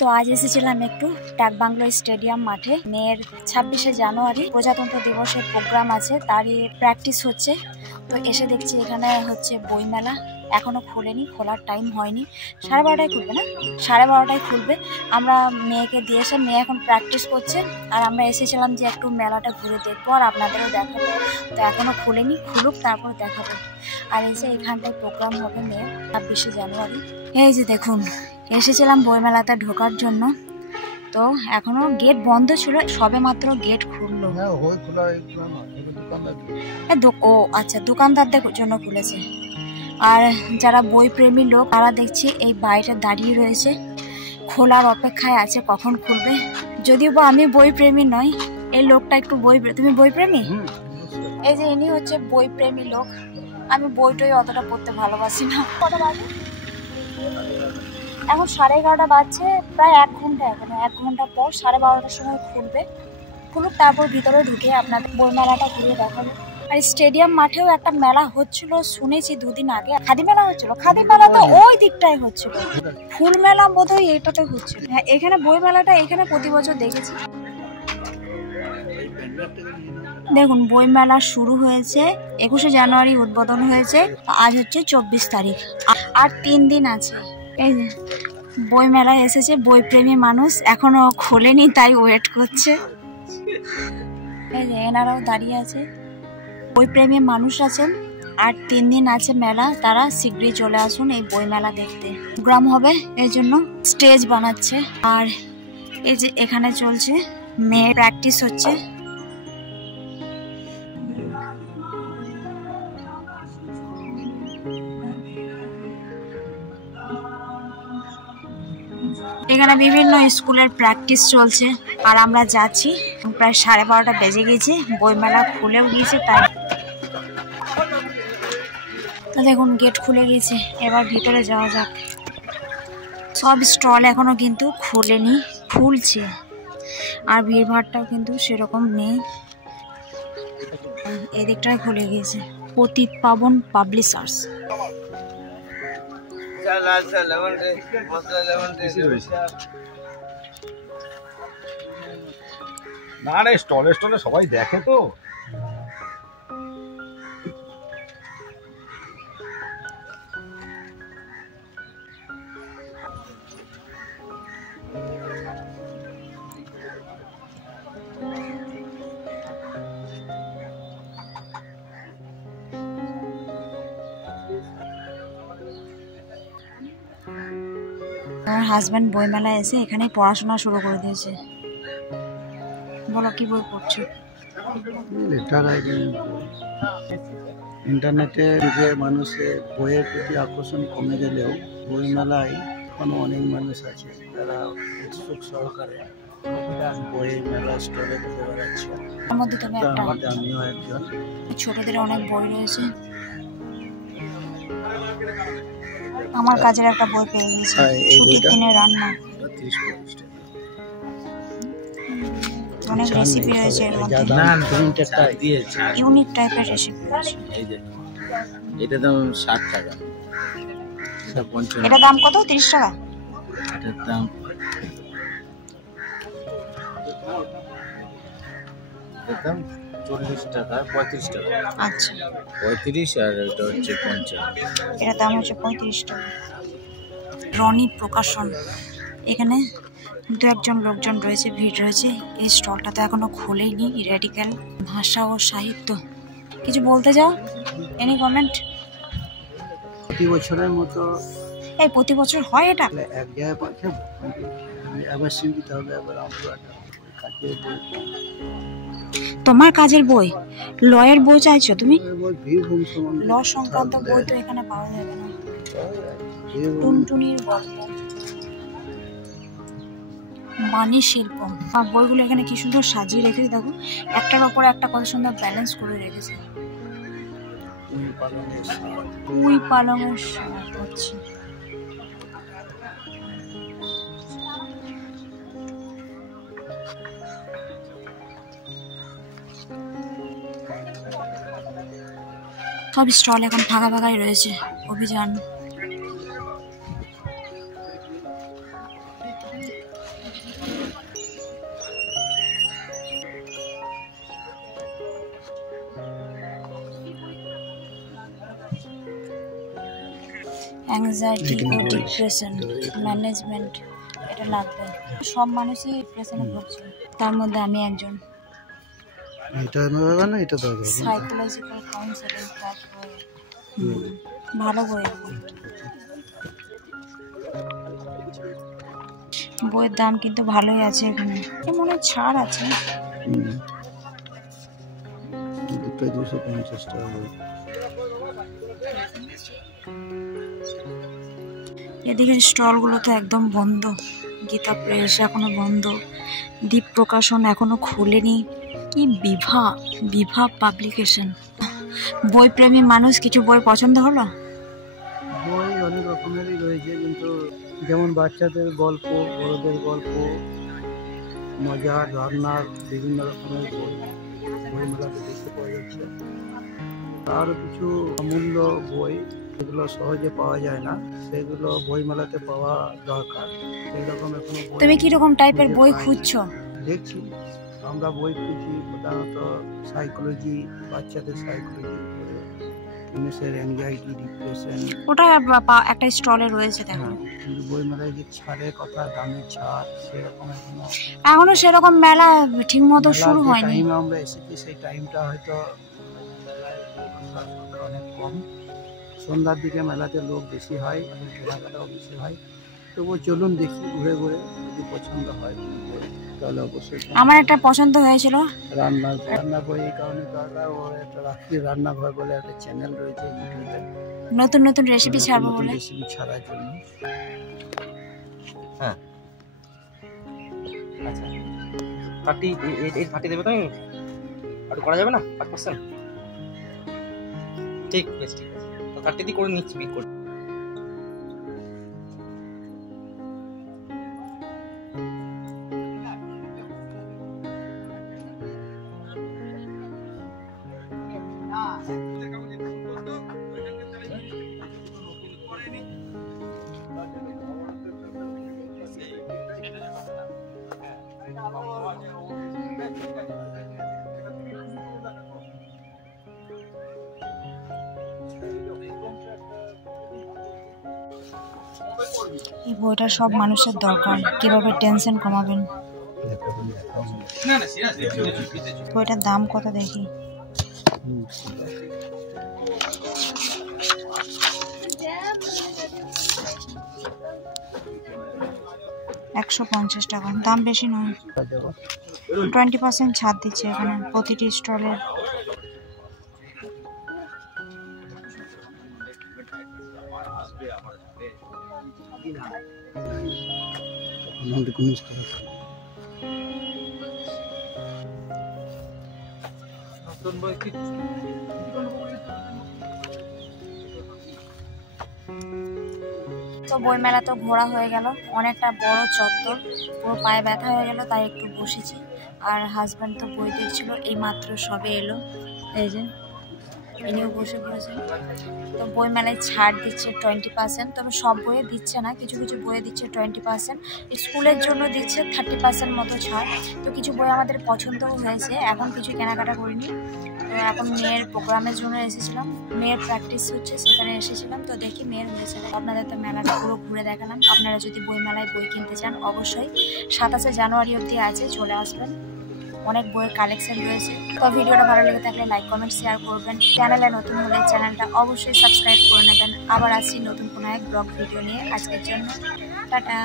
তো আজ এসেছিলাম একটু ডাকবাংলো স্টেডিয়াম মাঠে। মেয়ের 26শে জানুয়ারি প্রজাতন্ত্র দিবসের প্রোগ্রাম আছে, তারই প্র্যাকটিস হচ্ছে। তো এসে দেখছি এখানে হচ্ছে বইমেলা, এখনো খোলেনি, খোলার টাইম হয়নি। 12:30টায় খুলবে না, 12:30টায় খুলবে। আমরা মেয়েকে দিয়ে এসে মেয়ে এখন প্র্যাকটিস করছে, আর আমরা এসেছিলাম যে একটু মেলাটা ঘুরে দেখবো আর আপনাদেরও দেখাবো। তো এখনো খোলেনি, খুলুক তারপর দেখাবো। আর এই যে এখানটায় প্রোগ্রাম হবে মেয়ের 26শে জানুয়ারি। এই যে দেখুন, এসেছিলাম বইমেলাতে ঢোকার জন্য, তো এখনো গেট বন্ধ ছিল, সবে মাত্র গেট খুললো। ও আচ্ছা, দোকানদারদের জন্য খুলেছে। আর যারা বই প্রেমী লোক তারা দেখছি এই বাইরে দাঁড়িয়ে রয়েছে, খোলার অপেক্ষায় আছে কখন খুলবে। যদিও বা আমি বই প্রেমী নই, এই লোকটা একটু তুমি বই প্রেমী? এই যে ইনি হচ্ছে বই প্রেমী লোক। আমি বইটই অতটা পড়তে ভালোবাসি না। কটা বাজে? এখন 11:30 বাজছে, প্রায় 1 ঘন্টা, এখন 1 ঘন্টা পর 12:30টার সময় খুলবে। খুলুক তারপর ভিতরে ঢুকে আপনাদের বই মেলাটা ঘুরে দেখাবো। আর স্টেডিয়াম মাঠেও একটা মেলা হচ্ছিল শুনেছি 2 দিন আগে, খাদি মেলা হচ্ছিল। খাদি মেলা তো ওই দিকটাই হচ্ছিল, ফুল মেলা বোধহয় এইটাতে হচ্ছিল। হ্যাঁ, এখানে বই মেলাটা এখানে প্রতি বছর দেখেছি। দেখুন, বই মেলা শুরু হয়েছে, 21শে জানুয়ারি উদ্বোধন হয়েছে, আজ হচ্ছে 24 তারিখ, আর 3 দিন আছে। এই যে বই মেলায় এসেছে বই প্রেমী মানুষ, এখনো খোলেনি তাই ওয়েট করছে। এই যে এনারাও দাঁড়িয়ে আছে, বই প্রেমী মানুষ আছেন। আর 3 দিন আছে মেলা, তারা শীঘ্রই চলে আসুন এই বই মেলা দেখতে। প্রোগ্রাম হবে, এই জন্য স্টেজ বানাচ্ছে। আর এই যে এখানে চলছে, মেয়ে প্র্যাকটিস হচ্ছে। এখানে বিভিন্ন স্কুলের প্র্যাকটিস চলছে, আর আমরা যাচ্ছি। প্রায় 12:30টা বেজে গেছে, বইমেলা খুলেও গিয়েছে। তাই তো দেখুন গেট খুলে গেছে, এবার ভিতরে যাওয়া যাক। সব স্টল এখনো কিন্তু খোলেনি, খুলছে। আর ভিড়ভাড়টাও কিন্তু সেরকম নেই, এদিকটায় খুলে গিয়েছে। পতিত পাবন পাবলিশার্স। না না, স্টলে স্টলে সবাই দেখে তো। আমার হাজব্যান্ড বইমেলায় এসে এখানে পড়াশোনা শুরু করে দিয়েছে। বলো, কি বই পড়ছো? ইন্টারনেটে যুগে মানুষের বইয়ের প্রতি আকর্ষণ কমে গেলেও বইমেলায় এখনো অনেক মানুষ আছে যারা উৎসুক সহকারে বই মেলা স্টলে ঘুরে বেড়াচ্ছে। তার মধ্যে তুমি একটা, আমিও একজন। ছোটদের অনেক বই রয়েছে। আমার কাজের একটা বই পেয়ে গেছি, ছুটির দিনে রান্না। অনেক রেসিপি রয়েছে এর মধ্যে, ইউনিক টাইপের রেসিপি রয়েছে। এটা দাম 60 টাকা। এটা দাম কত? 30 টাকা। এটার দাম 40 টাকা, 35 টাকা। আচ্ছা, 35 আর এটা হচ্ছে 50। এটার দাম হচ্ছে 35 টাকা। রনি প্রকাশন, এখানে 2-1 লোকজন রয়েছে, ভিড় রয়েছে। এই স্টলটা তো এখনো খোলেনি। রেডিক্যাল ভাষা ও সাহিত্য, কিছু বলতে যাও? Any comment? প্রতি বছরের মতো এই প্রতি বছর হয় এটা? এক জায়গায় পাচ্ছে, আবার সীমিত হবে। আবার আমরা কাজের বই, তোমার কাজের বই, লয়ের বই চাইছো তুমি? ল বীরভূম সংক্রান্ত বই তো এখানে পাওয়া যাবে না। টুনটুনির গল্প, বাণী শিল্প, আর বইগুলো এখানে কি সুন্দর সাজিয়ে রেখেছে। দেখো, একটার ওপর একটা কত সুন্দর ব্যালেন্স করে রেখেছে। কুই পালংয়ের শাক হচ্ছে। সব স্টল এখন ফাঁকা ফাঁকাই রয়েছে। অভিযান অ্যাংজাইটি ও ডিপ্রেশন ম্যানেজমেন্ট, এটা লাগবে। সব মানুষই ডিপ্রেশনে ভুগছে, তার মধ্যে আমি একজন। এটা নেবে না, এটা দাও। সাইকোলজিক্যাল কাউন্সেলিং ভালো বই। বইয়ের দাম কিন্তু ভালোই আছে এখানে, মনে হয় ছাড় আছে। দুটো 250 টাকা। এদিকে স্টলগুলো তো একদম বন্ধ। গীতা প্রেস এখনো বন্ধ, দীপ প্রকাশন এখনো খোলেনি। কি বিভা পাবলিকেশন। বইপ্রেমী মানুষ, কিছু বই পছন্দ হলো? বই অনেক রকমেরই রয়েছে, কিন্তু যেমন বাচ্চাদের গল্প, বড়দের গল্প, মজার রান্নার বিভিন্ন রকমের বইমেলাতে দেখতে পাওয়া যাচ্ছে। আরও কিছু অমূল্য বই যেগুলো সহজে পাওয়া যায় না, সেগুলো বইমেলাতে পাওয়া দরকার। সেই রকম এখন তুমি কিরকম টাইপের বই খুঁজছো? দেখছি আমরা বই খুঁজি প্রধানত সাইকোলজি, বাচ্চাদের সাইকোলজি, মানুষের অ্যাংজাইটি, ডিপ্রেশন। ওটা একটা স্টলে রয়েছে দেখো। কিন্তু বইমেলায় যে ছাড়ের কথা, দামের ছাড়, সেরকম এখনো সেরকম মেলা ঠিক মতো শুরু হয়নি। টাইমে আমরা এসেছি, সেই টাইমটা হয়তো অনেক কম। সন্ধ্যার দিকে মেলাতে লোক বেশি হয় এবং কেনাকাটাও বেশি হয়। তবুও চলুন দেখি, ঘুরে ঘুরে যদি পছন্দ হয় তাহলে অবশ্যই। আমার একটা পছন্দ হয়েছিল রান্না বই, এই কারণে ও একটা রাত্রি রান্নাঘর বলে একটা চ্যানেল রয়েছে ইউটিউবে, নতুন নতুন রেসিপি ছাড়বো বলে। রেসিপি ছাড়ার জন্য। হ্যাঁ আচ্ছা, 30 দেবে তুমি? আর করা যাবে না 5%? ঠিক আছে, ঠিক আছে, তো 30 দিয়ে করে নিচ্ছি, বিল করে। এই বইটা সব মানুষের দরকার। কিভাবে টেনশন কমাবেন? বইটার দাম কত দেখি? $150, দাম বেশি নয়। 20% ছাড় দিচ্ছে এখানে প্রতিটি স্টলের। তো বইমেলা তো ঘোরা হয়ে গেল, অনেকটা বড় চত্বর, পুরো পায়ে ব্যথা হয়ে গেল, তাই একটু বসেছি। আর হাজব্যান্ড তো বই দেখছিল, এই মাত্র সবে এলো, এই যে ইনিও বসে পড়েছেন। তো বইমেলায় ছাড় দিচ্ছে 20%, তবে সব বইয়ে দিচ্ছে না, কিছু কিছু বইয়ে দিচ্ছে 20%। স্কুলের জন্য দিচ্ছে 30% মতো ছাড়। তো কিছু বই আমাদের পছন্দও হয়েছে, এখন কিছু কেনাকাটা করিনি। তো এখন মেয়ের প্রোগ্রামের জন্য এসেছিলাম, মেয়ের প্র্যাকটিস হচ্ছে, সেখানে এসেছিলাম। তো দেখি মেয়ের হয়েছে। আপনাদের তো মেলাটা পুরো ঘুরে দেখালাম। আপনারা যদি বইমেলায় বই কিনতে চান অবশ্যই 27 জানুয়ারি অবধি আছে, চলে আসবেন। অনেক বইয়ের কালেকশন রয়েছে। তো ভিডিওটা ভালো লেগে থাকলে লাইক, কমেন্ট, শেয়ার করবেন। চ্যানেলে নতুন হলে চ্যানেলটা অবশ্যই সাবস্ক্রাইব করে নেবেন। আবার আসছি নতুন কোনো এক ব্লগ ভিডিও নিয়ে। আজকের জন্য টাটা।